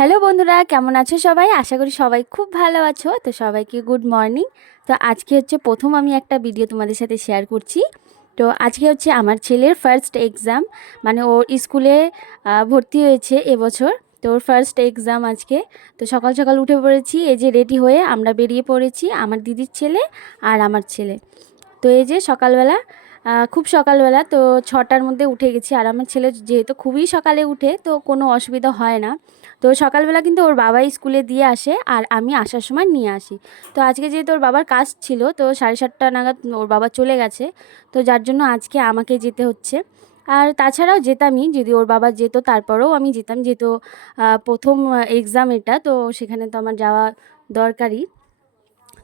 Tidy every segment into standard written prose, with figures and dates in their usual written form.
Hello বন্ধুরা, কেমন আছো সবাই? আশা করি সবাই খুব ভালো আছো। তো সবাইকে গুড মর্নিং। তো আজকে হচ্ছে প্রথম আমি একটা ভিডিও তোমাদের সাথে শেয়ার করছি। তো আজকে হচ্ছে আমার ছেলের ফার্স্ট এক্সাম, মানে ওর স্কুলে ভর্তি হয়েছে এবছর। তো ওর ফার্স্ট এক্সাম আজকে। তো সকাল সকাল উঠে পড়েছি, এই যে রেডি হয়ে আমরা বেরিয়ে পড়েছি, আমার দিদির ছেলে আর আমার ছেলে। তো এই যে সকালবেলা, খুব সকালবেলা, তো 6টার মধ্যে উঠে গেছি। আর আমার ছেলে যেহেতু খুবই সকালে উঠে, তো কোনো অসুবিধা হয় না। তো সকালবেলা কিন্তু ওর বাবাই স্কুলে দিয়ে আসে আর আমি আসার সময় নিয়ে আসি। তো আজকে যেহেতু ওর বাবার কাজ ছিল, তো 7:30 নাগাদ ওর বাবা চলে গেছে। তো যার জন্য আজকে আমাকে যেতে হচ্ছে। আর তাছাড়াও যেতামই, যদি ওর বাবা যেত তারপরেও আমি যেতাম, যেহেতু প্রথম এক্সাম এটা, তো সেখানে তো আমার যাওয়া দরকারই।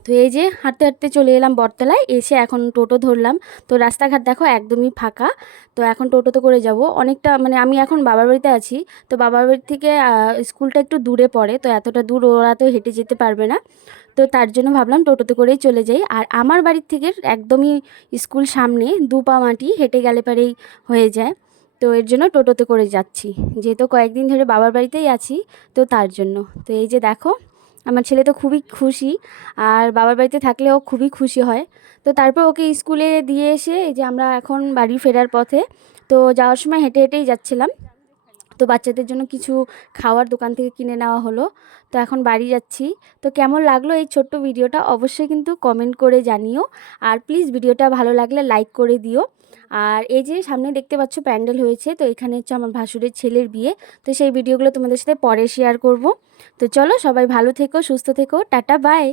তো এই যে হাঁটতে হাঁটতে চলে এলাম বটতলায়, এসে এখন টোটো ধরলাম। তো রাস্তাঘাট দেখো একদমই ফাঁকা। তো এখন টোটোতে করে যাব অনেকটা, মানে আমি এখন বাবার বাড়িতে আছি। তো বাবার বাড়ি থেকে স্কুলটা একটু দূরে পড়ে, তো এতটা দূর ওরা তো হেঁটে যেতে পারবে না। তো তার জন্য ভাবলাম টোটোতে করেই চলে যাই। আর আমার বাড়ির থেকে একদমই স্কুল সামনে, 2 পা মাটি হেঁটে গেলে পারেই হয়ে যায়। তো এর জন্য টোটোতে করে যাচ্ছি, যেহেতু কয়েকদিন ধরে বাবার বাড়িতেই আছি, তো তার জন্য। তো এই যে দেখো, আমার ছেলে তো খুবই খুশি, আর বাবার বাড়িতে থাকলেও খুবই খুশি হয়। তো তারপর ওকে স্কুলে দিয়ে এসে এই যে আমরা এখন বাড়ি ফেরার পথে। তো যাওয়ার সময় হেঁটে হেঁটেই যাচ্ছিলাম। তো বাচ্চাদের জন্য কিছু খাওয়ার দোকান থেকে কিনে নেওয়া হলো। তো এখন বাড়ি যাচ্ছি। তো কেমন লাগলো এই ছোট্ট ভিডিওটা অবশ্যই কিন্তু কমেন্ট করে জানিও। আর প্লিজ ভিডিওটা ভালো লাগলে লাইক করে দিও। আর এই যে সামনে দেখতে পাচ্ছ প্যান্ডেল হয়েছে, তো এখানে হচ্ছে আমার ভাসুরের ছেলের বিয়ে। তো সেই ভিডিওগুলো তোমাদের সাথে পরে শেয়ার করব। তো চলো, সবাই ভালো থেকো, সুস্থ থেকো, টাটা বাই।